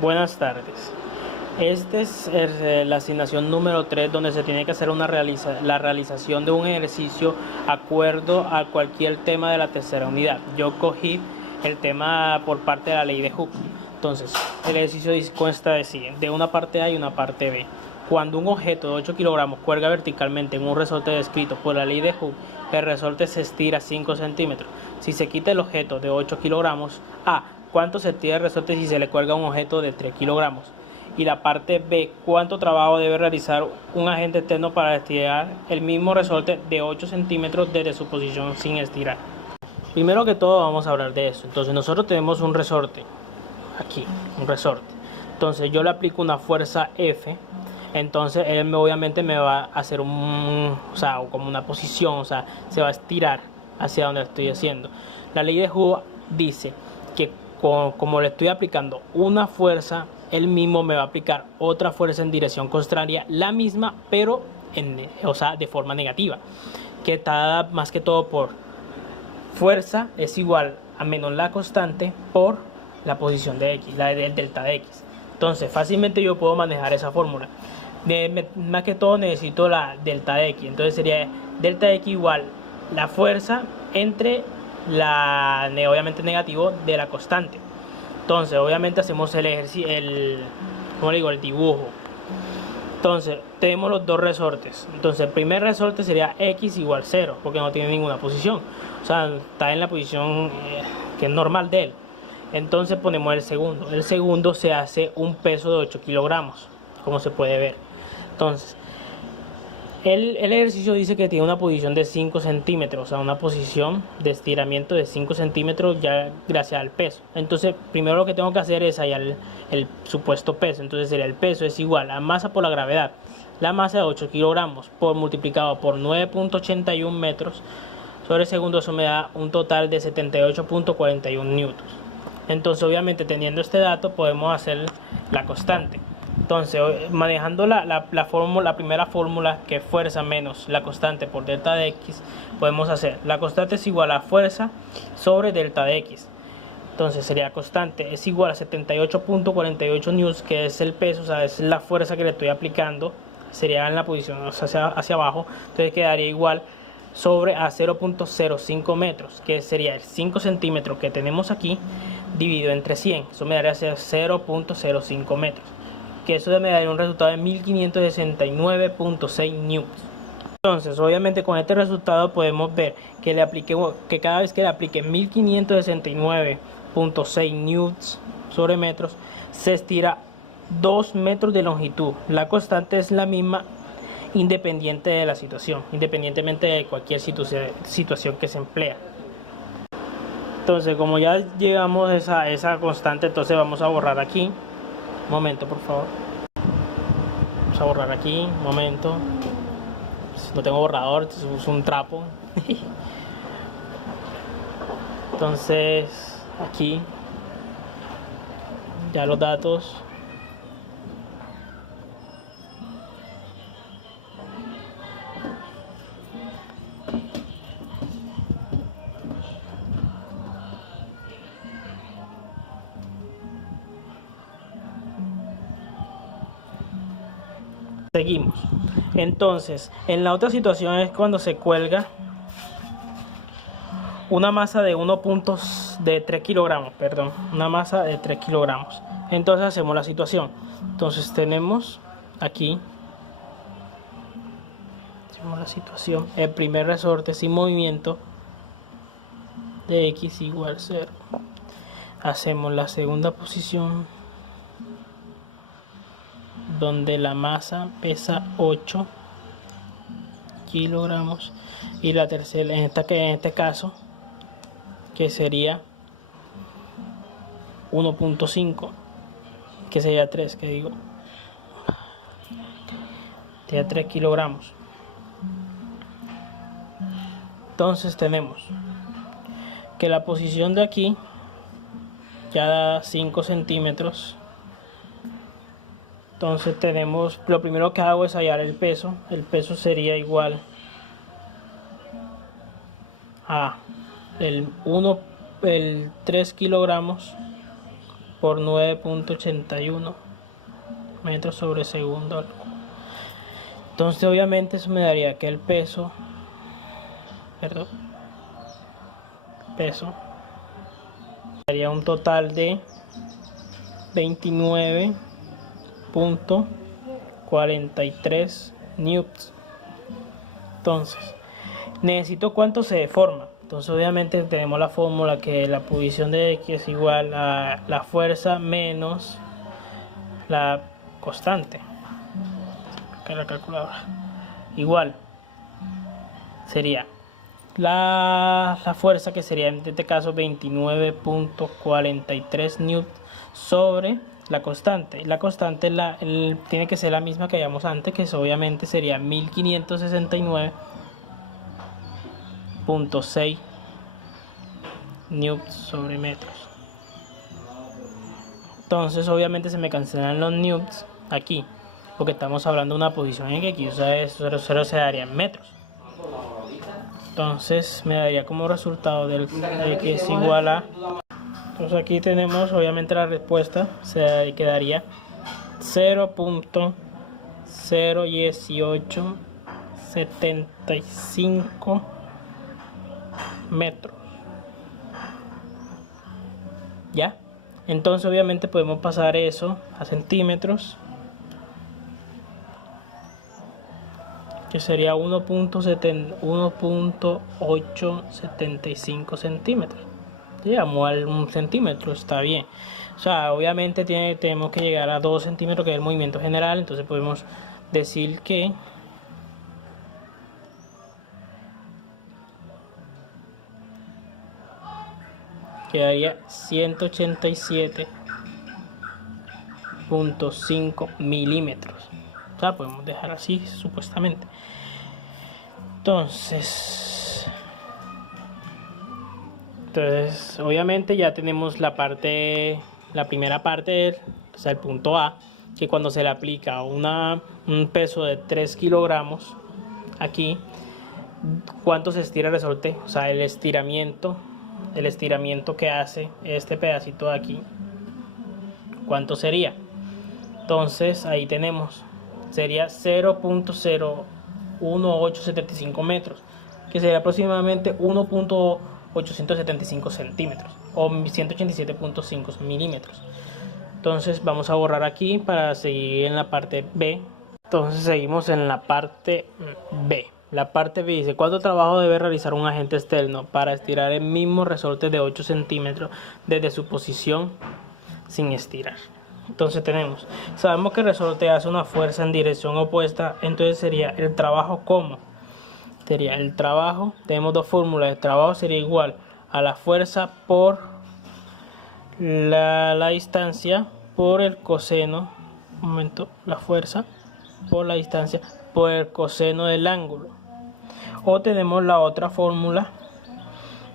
Buenas tardes. Esta es la asignación número 3 donde se tiene que hacer la realización de un ejercicio acuerdo a cualquier tema de la tercera unidad. Yo cogí el tema por parte de la ley de Hooke. Entonces, el ejercicio consta de una parte A y una parte B. Cuando un objeto de 8 kilogramos cuelga verticalmente en un resorte descrito por la ley de Hooke, el resorte se estira 5 centímetros. Si se quita el objeto de 8 kilogramos, A, ¿cuánto se estira el resorte si se le cuelga un objeto de 3 kilogramos? Y la parte B, ¿cuánto trabajo debe realizar un agente externo para estirar el mismo resorte de 8 centímetros desde su posición sin estirar? Primero que todo vamos a hablar de eso. Entonces nosotros tenemos un resorte, aquí, un resorte. Entonces yo le aplico una fuerza F, entonces él obviamente me va a hacer como una posición, se va a estirar hacia donde lo estoy haciendo. La ley de Hooke dice que como le estoy aplicando una fuerza, él mismo me va a aplicar otra fuerza en dirección contraria, la misma, pero de forma negativa, que está dada más que todo por fuerza es igual a menos la constante por la posición de x, la del delta de x. Entonces fácilmente yo puedo manejar esa fórmula. Más que todo necesito la delta de x, entonces sería delta de x igual la fuerza entre obviamente negativo de la constante. Entonces obviamente hacemos el ejercicio, el dibujo. Entonces tenemos los dos resortes. Entonces el primer resorte sería x igual 0 porque no tiene ninguna posición, está en la posición que es normal de él. Entonces ponemos el segundo se hace un peso de 8 kilogramos, como se puede ver. Entonces el ejercicio dice que tiene una posición de 5 centímetros, una posición de estiramiento de 5 centímetros ya gracias al peso. Entonces primero lo que tengo que hacer es hallar el supuesto peso. Entonces el peso es igual a masa por la gravedad, la masa de 8 kilogramos multiplicado por 9.81 metros sobre segundo. Eso me da un total de 78.41 newtons. Entonces obviamente teniendo este dato podemos hacer la constante. Entonces manejando la primera fórmula, que es fuerza menos la constante por delta de x, podemos hacer la constante es igual a fuerza sobre delta de x. Entonces sería constante es igual a 78.48 newtons, que es el peso, es la fuerza que le estoy aplicando, sería en la posición hacia abajo. Entonces quedaría igual sobre a 0.05 metros, que sería el 5 centímetros que tenemos aquí dividido entre 100. Eso me daría 0.05 metros, que eso me daría un resultado de 1569.6 newtons. Entonces obviamente con este resultado podemos ver que cada vez que le aplique 1569.6 newtons sobre metros, se estira 2 metros de longitud. La constante es la misma independiente de la situación, independientemente de cualquier situación que se emplea. Entonces como ya llegamos a esa constante, entonces vamos a borrar aquí. Un momento, por favor. Vamos a borrar aquí, un momento. No tengo borrador, uso un trapo. Entonces aquí ya los datos. Seguimos. Entonces en la otra situación es cuando se cuelga una masa de 3 kilogramos, una masa de 3 kilogramos. Entonces hacemos la situación. Entonces tenemos aquí, hacemos la situación, el primer resorte sin movimiento de x igual 0. Hacemos la segunda posición, donde la masa pesa 8 kilogramos, y la tercera en este caso, que sería 1.5, que sería 3, sería 3 kilogramos. Entonces tenemos que la posición de aquí ya da 5 centímetros. Entonces tenemos, lo primero que hago es hallar el peso. El peso sería igual a el 3 kilogramos por 9.81 metros sobre segundo. Entonces obviamente eso me daría que el peso, daría un total de 29.43 newtons. Entonces necesito cuánto se deforma. Entonces obviamente tenemos la fórmula que la posición de X es igual a la fuerza menos la constante. Acá la calculadora. Igual sería la fuerza, que sería en este caso 29.43 newtons sobre la constante. La constante tiene que ser la misma que hayamos antes, que obviamente sería 1569.6 newtons sobre metros. Entonces obviamente se me cancelan los newtons aquí, porque estamos hablando de una posición en X, o sea, eso se daría en metros. Entonces me daría como resultado de que es igual a... Entonces aquí tenemos obviamente la respuesta, se quedaría 0.01875 metros. ¿Ya? Entonces obviamente podemos pasar eso a centímetros, que sería 1.875 centímetros. Llegamos al 1 centímetro, está bien. O sea, obviamente tenemos que llegar a 2 centímetros, que es el movimiento general. Entonces podemos decir que quedaría 187.5 milímetros. O sea, podemos dejar así supuestamente. Entonces obviamente ya tenemos la primera parte, o sea, el punto A, que cuando se le aplica un peso de 3 kilogramos aquí, ¿cuánto se estira el resorte? O sea, el estiramiento que hace este pedacito de aquí, ¿cuánto sería? Entonces ahí tenemos, sería 0.01875 metros, que sería aproximadamente 1.875 centímetros o 187.5 milímetros. Entonces vamos a borrar aquí para seguir en la parte B. Entonces seguimos en la parte B. La parte B dice: ¿cuánto trabajo debe realizar un agente externo para estirar el mismo resorte de 8 centímetros desde su posición sin estirar? Entonces sabemos que el resorte hace una fuerza en dirección opuesta. Entonces sería el trabajo como sería el trabajo, tenemos dos fórmulas. El trabajo sería igual a la fuerza por la distancia por el coseno, la fuerza por la distancia por el coseno del ángulo. O tenemos la otra fórmula,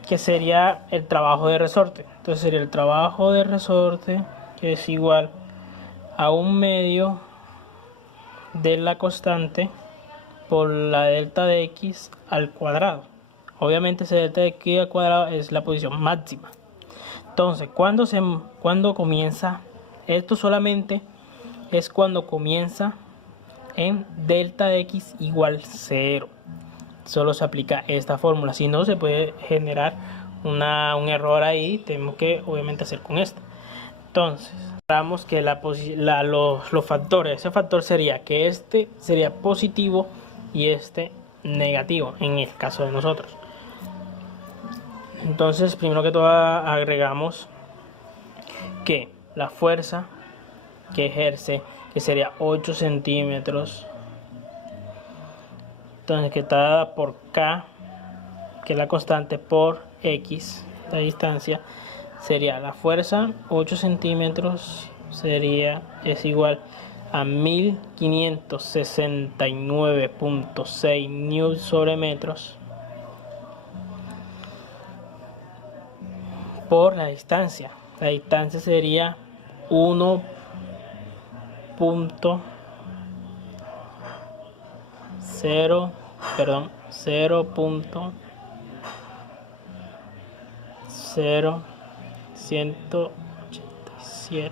que sería el trabajo de resorte. Entonces sería el trabajo de resorte, que es igual a 1/2 de la constante por la delta de X al cuadrado. Obviamente ese delta de X al cuadrado es la posición máxima. Entonces, cuando comienza, esto solamente es cuando comienza en delta de X igual 0. Solo se aplica esta fórmula. Si no, se puede generar un error ahí. Tenemos que obviamente hacer con esta. Entonces, damos que los factores, ese factor sería que este sería positivo y este negativo en el caso de nosotros. Entonces, primero que todo agregamos que la fuerza que ejerce, que sería 8 centímetros, entonces que está dada por K, que es la constante, por X, la distancia, sería la fuerza 8 centímetros es igual a 1569.6 newtons sobre metros por la distancia. La distancia sería 0.0185 0.087.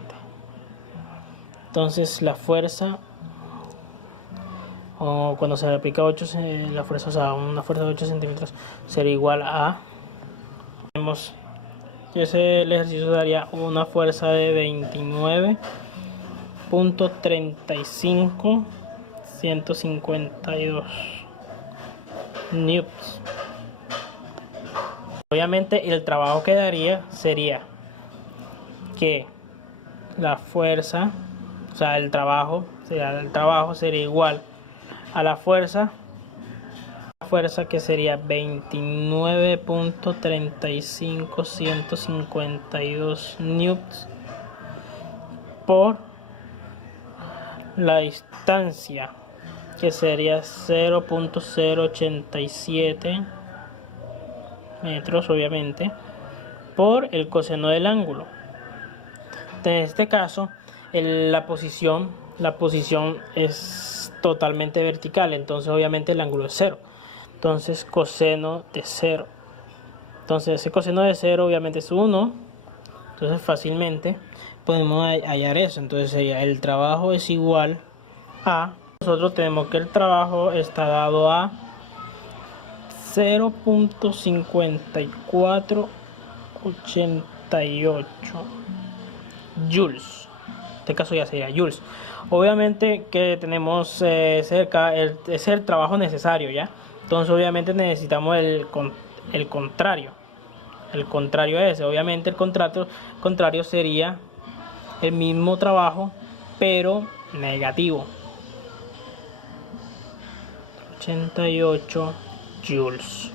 Entonces la fuerza, o cuando se le aplica 8, la fuerza, o sea, una fuerza de 8 centímetros sería igual a, vemos que el ejercicio daría una fuerza de 29.35 152 newtons. Obviamente el trabajo que daría sería que la fuerza, o sea, el trabajo sería igual a la fuerza que sería 29.35 152 newtons por la distancia, que sería 0.087 metros, obviamente, por el coseno del ángulo. En este caso, la posición es totalmente vertical, entonces obviamente el ángulo es 0. Entonces coseno de 0. Entonces ese coseno de 0 obviamente es 1. Entonces fácilmente podemos hallar eso. Entonces el trabajo es igual a, nosotros tenemos que el trabajo está dado a 0.5488 joules. En este caso ya sería joules. Obviamente que tenemos cerca es el trabajo necesario, ¿ya? Entonces obviamente necesitamos el contrario. El contrario a ese. Obviamente el contrario sería el mismo trabajo, pero negativo. 88 joules.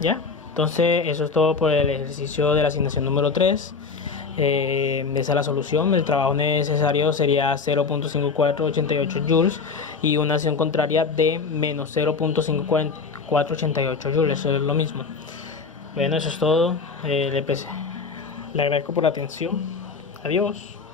¿Ya? Entonces eso es todo por el ejercicio de la asignación número 3. Esa es la solución. El trabajo necesario sería 0.5488 joules y una acción contraria de menos 0.5488 joules. Eso es lo mismo. Bueno, eso es todo. Le agradezco por la atención. Adiós.